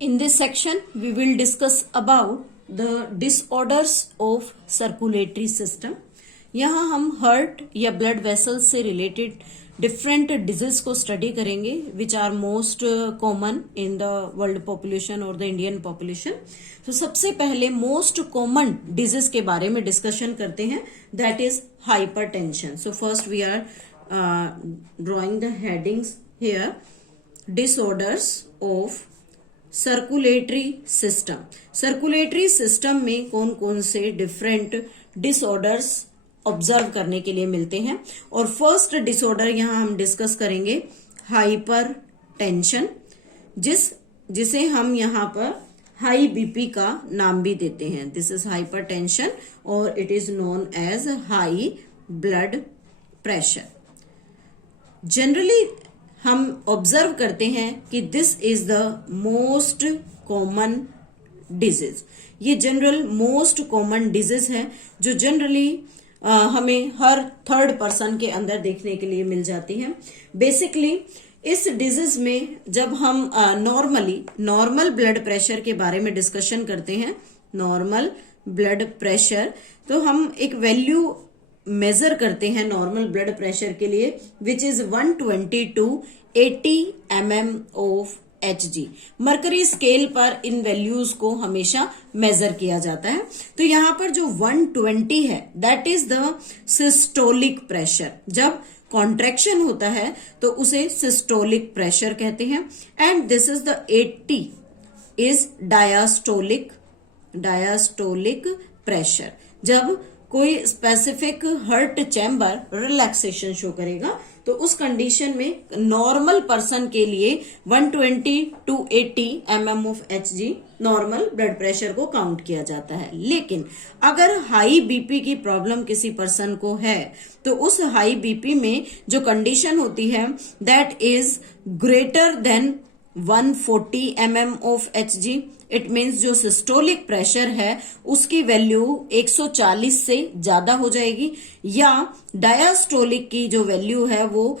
In this section, we will discuss about the disorders of circulatory system. यहाँ हम heart या blood vessels से related different disease को study करेंगे which are most common in the world population और the Indian population. तो सबसे पहले मोस्ट कॉमन डिजीज के बारे में डिस्कशन करते हैं, that is hypertension. So first we are drawing the headings here. Disorders of circulatory system. Circulatory system में कौन कौन से डिफरेंट डिसऑर्डर्स ऑब्जर्व करने के लिए मिलते हैं. और फर्स्ट डिसऑर्डर यहां हम डिस्कस करेंगे हाइपर टेंशन, जिसे हम यहां पर हाई बीपी का नाम भी देते हैं. दिस इज हाइपर टेंशन और it is known as high blood pressure. Generally हम ऑब्जर्व करते हैं कि this is the most common disease. ये जनरल मोस्ट कॉमन डिजीज है जो जनरली हमें हर थर्ड पर्सन के अंदर देखने के लिए मिल जाती है. बेसिकली इस डिजीज में जब हम नॉर्मल ब्लड प्रेशर के बारे में डिस्कशन करते हैं, नॉर्मल ब्लड प्रेशर, तो हम एक वैल्यू मेजर करते हैं नॉर्मल ब्लड प्रेशर के लिए which is 120 to 80 mm of Hg. Mercury scale पर इन वैल्यूज को हमेशा मेजर किया जाता है. तो यहां पर जो 120 है that is the systolic pressure. जब कॉन्ट्रैक्शन होता है तो उसे सिस्टोलिक प्रेशर कहते हैं. And this is the 80 is diastolic pressure. जब कोई specific heart chamber relaxation show करेगा तो उस कंडीशन में नॉर्मल पर्सन के लिए 120 to 80 mm of Hg normal blood pressure को काउंट किया जाता है. लेकिन अगर हाई बीपी की प्रॉब्लम किसी पर्सन को है तो उस हाई बीपी में जो कंडीशन होती है that is greater than 140 mm of Hg. It means जो सिस्टोलिक प्रेशर है उसकी वैल्यू 140 से ज्यादा हो जाएगी, या डायास्टोलिक की जो वैल्यू है वो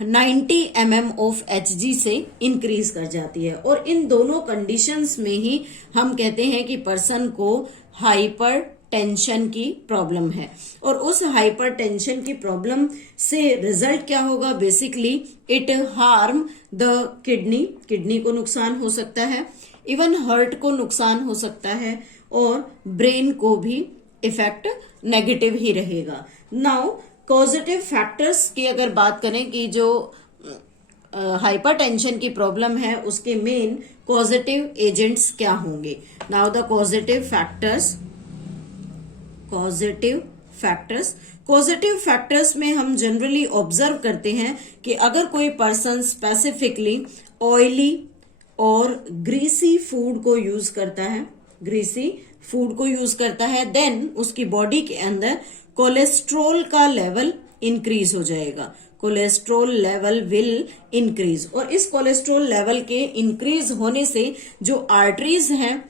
90 mm ऑफ Hg से इंक्रीज कर जाती है. और इन दोनों कंडीशंस में ही हम कहते हैं कि पर्सन को हाइपर टेंशन की प्रॉब्लम है. और उस हाइपर टेंशन की प्रॉब्लम से रिजल्ट क्या होगा? Basically it harm the kidney को नुकसान हो सकता है, इवन हार्ट को नुकसान हो सकता है, और ब्रेन को भी इफेक्ट नेगेटिव ही रहेगा. नाउ पॉजिटिव फैक्टर्स की अगर बात करें कि जो हाइपरटेंशन की प्रॉब्लम है उसके मेन पॉजिटिव एजेंट्स क्या होंगे. नाउ द पॉजिटिव फैक्टर्स में हम जनरली ऑब्जर्व करते हैं कि अगर कोई पर्सन स्पेसिफिकली ऑयली और ग्रीसी फूड को यूज करता है, देन उसकी बॉडी के अंदर कोलेस्ट्रॉल का लेवल इंक्रीज हो जाएगा. Cholesterol level will increase. और इस कोलेस्ट्रॉल लेवल के इंक्रीज होने से जो आर्टरीज हैं,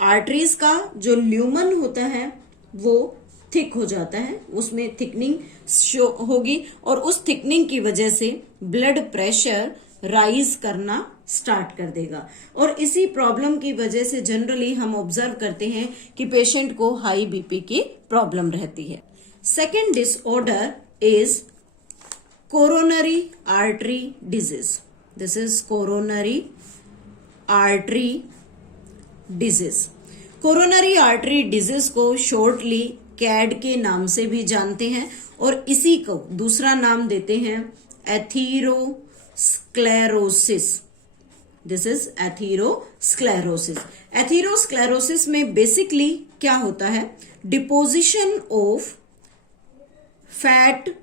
आर्टरीज का जो ल्यूमन होता है वो थिक हो जाता है, उसमें थिकनिंग शो होगी और उस थिकनिंग की वजह से ब्लड प्रेशर राइज करना स्टार्ट कर देगा. और इसी प्रॉब्लम की वजह से जनरली हम ऑब्जर्व करते हैं कि पेशेंट को हाई बीपी की प्रॉब्लम रहती है. Second disorder is coronary artery disease. This is coronary artery disease. Coronary artery disease को शॉर्टली कैड के नाम से भी जानते हैं और इसी को दूसरा नाम देते हैं atherosclerosis. This is atherosclerosis. Atherosclerosis में बेसिकली क्या होता है? Deposition of fat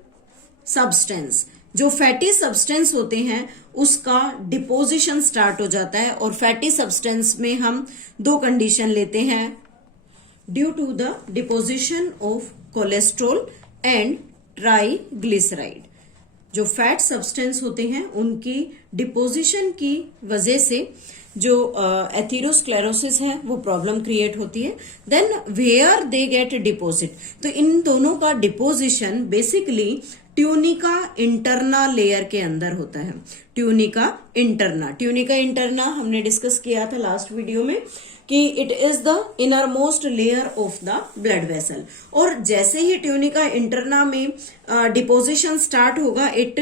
substance. जो फैटी सब्सटेंस होते हैं उसका डिपोजिशन स्टार्ट हो जाता है. और फैटी सब्सटेंस में हम दो कंडीशन लेते हैं, due to the deposition of cholesterol and triglyceride. जो फैट सब्सटेंस होते हैं उनकी डिपोजिशन की वजह से जो एथीरोस्क्लेरोसिस है वो प्रॉब्लम क्रिएट होती है. Then where they get deposit. तो इन दोनों का deposition basically tunica interna layer के अंदर होता है। ट्यूनिका इंटरना हमने डिस्कस किया था लास्ट वीडियो में कि it is the inner most layer of the blood vessel. और जैसे ही ट्यूनिका इंटरना में डिपोजिशन स्टार्ट होगा, it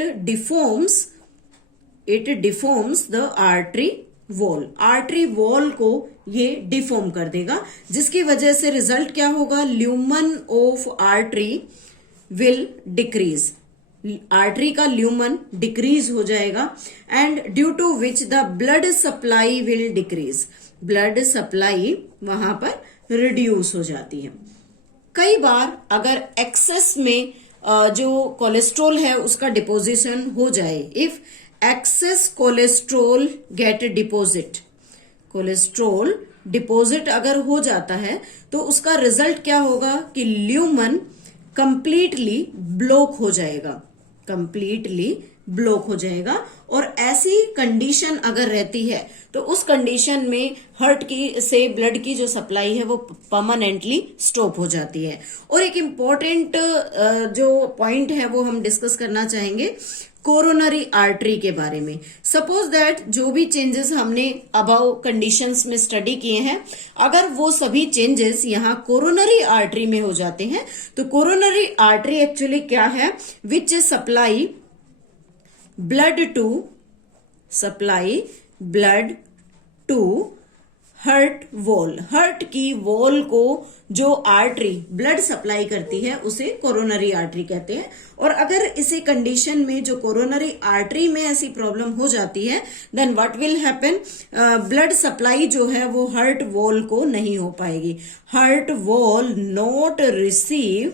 deforms the artery wall को ये डिफॉर्म कर देगा, जिसकी वजह से रिजल्ट क्या होगा, lumen of artery will decrease, artery का ल्यूमन डिक्रीज हो जाएगा, and due to which the blood supply will decrease, blood supply वहां पर रिड्यूस हो जाती है। कई बार अगर एक्सेस में जो कोलेस्ट्रॉल है उसका डिपोजिशन हो जाए, if excess cholesterol get deposit, cholesterol deposit अगर हो जाता है तो उसका रिजल्ट क्या होगा कि ल्यूमन कंप्लीटली ब्लॉक हो जाएगा, और ऐसी कंडीशन अगर रहती है तो उस कंडीशन में हार्ट की से ब्लड की जो सप्लाई है वो परमानेंटली स्टॉप हो जाती है। और एक इम्पॉर्टेंट जो पॉइंट है वो हम डिस्कस करना चाहेंगे कोरोनरी आर्टरी के बारे में। सपोज दैट जो भी चेंजेस हमने अबाउ कंडीशंस में स्टडी किए हैं, अगर वो सभी चेंजेस यहाँ कोरोनरी आर्टरी में हो जाते हैं, तो कोरोनरी आर्टरी एक्चुअली क्या है, which supply blood to heart wall, heart की वॉल को जो आर्टरी ब्लड सप्लाई करती है उसे कोरोनरी आर्टरी कहते हैं। और अगर इसी कंडीशन में जो कोरोनरी आर्टरी में ऐसी प्रॉब्लम हो जाती है, then what will happen, blood supply जो है वो हार्ट वॉल को नहीं हो पाएगी, heart wall not receive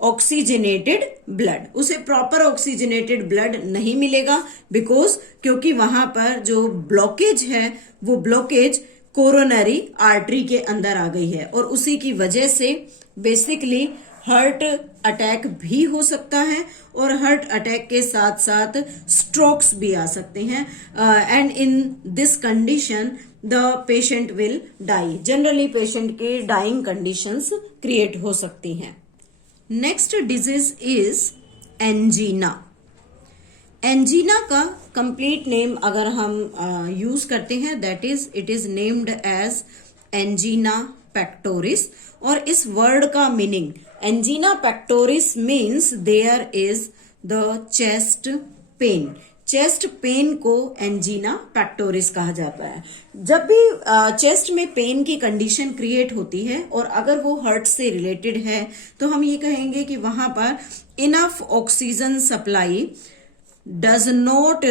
oxygenated blood, उसे प्रॉपर ऑक्सीजनेटेड ब्लड नहीं मिलेगा, क्योंकि वहां पर जो ब्लॉकेज है वो ब्लॉकेज कोरोनरी आर्टरी के अंदर आ गई है, और उसी की वजह से बेसिकली हार्ट अटैक भी हो सकता है, और हार्ट अटैक के साथ साथ स्ट्रोक्स भी आ सकते हैं, and in this condition the patient will die, generally patient के डाइंग कंडीशंस क्रिएट हो सकती हैं। Next disease is angina. Angina का कंप्लीट नेम अगर हम यूज करते हैं, that is it is named as angina pectoris, और इस वर्ड का meaning angina pectoris means there is the chest pain, chest pain को एंजीना पेक्टोरिस कहा जाता है। जब भी चेस्ट में पेन की कंडीशन क्रिएट होती है और अगर वो हार्ट से रिलेटेड है, तो हम ये कहेंगे कि वहां पर enough oxygen supply does not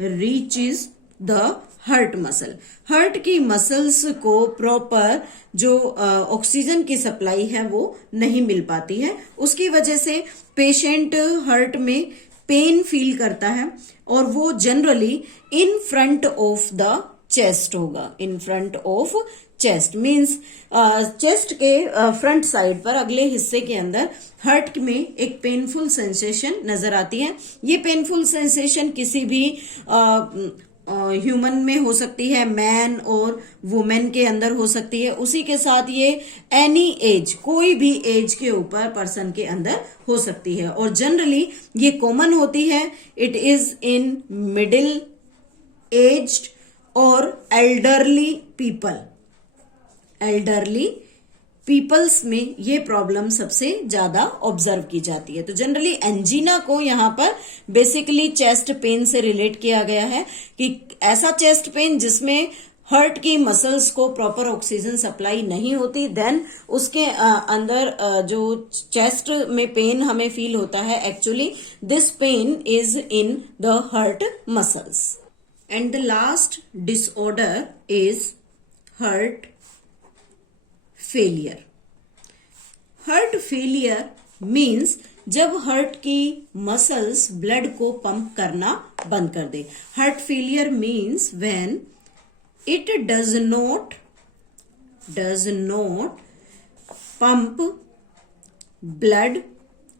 reaches the heart muscle, heart की मसल्स को प्रॉपर जो ऑक्सीजन की सप्लाई है वो नहीं मिल पाती है, उसकी वजह से पेशेंट हार्ट में पेन फील करता है, और वो generally in front of the chest होगा, in front of chest means chest के फ्रंट साइड पर अगले हिस्से के अंदर हार्ट में एक पेनफुल सेंसेशन नजर आती है। ये पेनफुल सेंसेशन किसी भी ह्यूमन में हो सकती है, मैन और वुमेन के अंदर हो सकती है, उसी के साथ ये एनी एज, कोई भी एज के ऊपर पर्सन के अंदर हो सकती है, और जनरली ये कॉमन होती है, it is in middle aged और एल्डरली पीपल्स में ये प्रॉब्लम सबसे ज्यादा ऑब्जर्व की जाती है। तो जनरली एंजीना को यहाँ पर बेसिकली चेस्ट पेन से रिलेट किया गया है, कि ऐसा चेस्ट पेन जिसमें हार्ट की मसल्स को प्रॉपर ऑक्सीजन सप्लाई नहीं होती, देन उसके अंदर जो चेस्ट में पेन हमें फील होता है, actually this pain is in the heart muscles. And the last disorder is heart failure. Heart failure means जब हार्ट की मसल्स ब्लड को पंप करना बंद कर दे। Heart failure means when it does not pump blood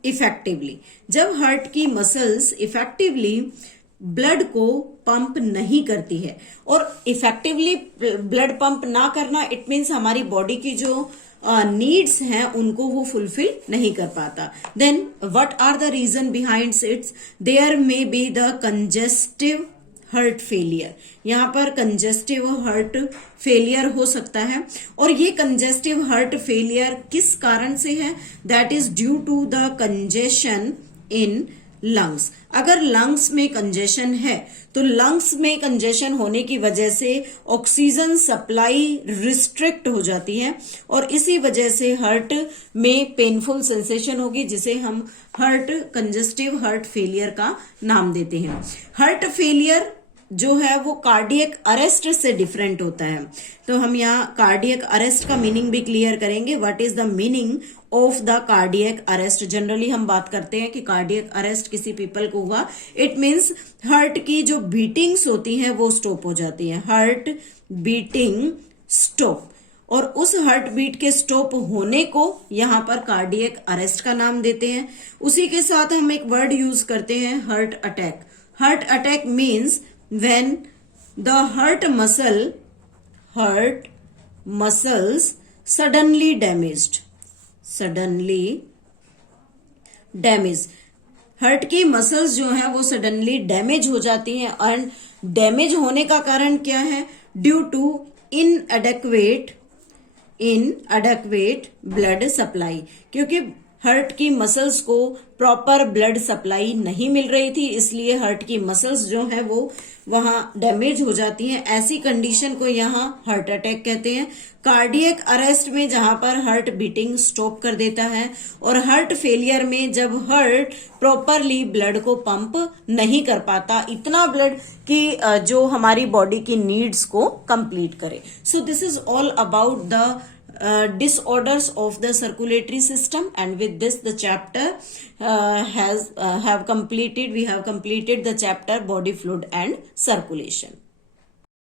effectively, जब heart की muscles effectively blood को पंप नहीं करती है, और इफेक्टिवली ब्लड पंप ना करना इट मीन्स हमारी बॉडी की जो नीड्स हैं उनको वो फुलफिल नहीं कर पाता. Then what are the reason behind it's? There may be the congestive heart failure. यहाँ पर कंजेस्टिव हार्ट फेलियर हो सकता है, और ये कंजेस्टिव हार्ट फेलियर किस कारण से है? That is due to the congestion in lungs. अगर लंग्स में कंजेशन है तो लंग्स में कंजेशन होने की वजह से ऑक्सीजन सप्लाई रिस्ट्रिक्ट हो जाती है, और इसी वजह से हार्ट में पेनफुल सेंसेशन होगी, जिसे हम हार्ट कंजेस्टिव हार्ट फेलियर का नाम देते हैं. हार्ट फेलियर जो है वो कार्डियक अरेस्ट से डिफरेंट होता है. तो हम यहाँ कार्डियक अरेस्ट का मीनिंग भी क्लियर करेंगे. What is the meaning of the cardiac arrest? Generally हम बात करते हैं कि कार्डियक अरेस्ट किसी पीपल को हुआ, इट मीन्स हार्ट की जो बीटिंग्स होती हैं वो स्टॉप हो जाती है. हार्ट बीटिंग स्टॉप, और उस हार्ट बीट के स्टॉप होने को यहाँ पर कार्डियक अरेस्ट का नाम देते हैं. उसी के साथ हम एक वर्ड यूज करते हैं, heart attack. Heart attack means when the heart muscles suddenly damaged. Heart की मसल्स जो है वो सडनली डैमेज हो जाती हैं, एंड डैमेज होने का कारण क्या है? Due to inadequate blood supply. क्योंकि हार्ट की मसल्स को प्रॉपर ब्लड सप्लाई नहीं मिल रही थी, इसलिए हार्ट की मसल्स जो है वो वहां डैमेज हो जाती हैं. ऐसी कंडीशन को यहाँ हार्ट अटैक कहते हैं. कार्डियक अरेस्ट में जहां पर हार्ट बीटिंग स्टॉप कर देता है, और हार्ट फेलियर में जब हार्ट प्रॉपरली ब्लड को पंप नहीं कर पाता, इतना ब्लड कि जो हमारी बॉडी की नीड्स को कंप्लीट करे. So this is all about the disorders of the circulatory system, and with this the chapter we have completed the chapter body fluid and circulation.